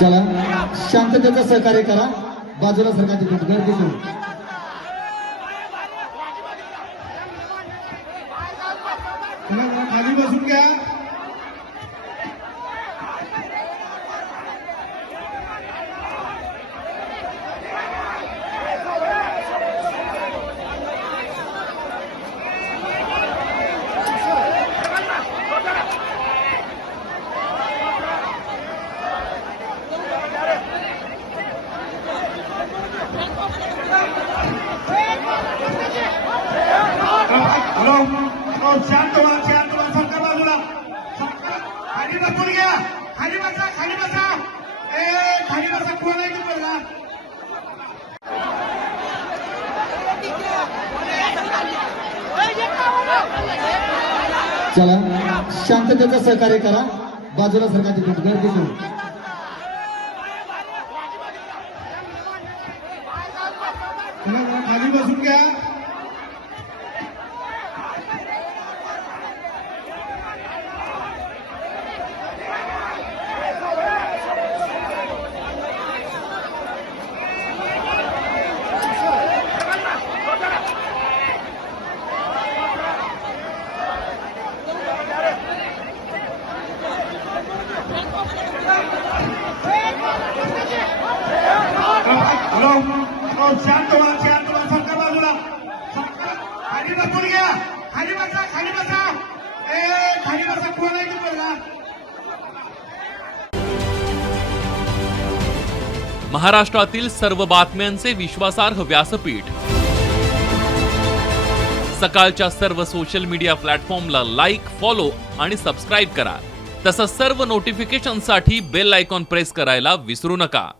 चला शांततेचं सहकार्य करा, बाजूला सरकारची गर्दी करू. खाली बसून घ्या. हॅलो शांत व्हा सरकार बाजूला. खाली बसून घ्या. खाली बसा. खाली बसा. कोण आहे तुम्हाला? चला शांततेचं सहकार्य करा, बाजूला सरकारची गर्दी करू. खाली बसून घ्या. हॅलो शांत व्हा सरकार बाजूला. खाली बसून घ्या. खाली बसा. खाली बसा. कोण आहे तुम्हाला? महाराष्ट्रातील सर्व बातम्यांचे विश्वासार्ह व्यासपीठ. सकाळच्या सर्व सोशल मीडिया प्लॅटफॉर्मला लाईक, फॉलो आणि सबस्क्राईब करा. तसंच सर्व नोटिफिकेशनसाठी बेल आयकॉन प्रेस करायला विसरू नका.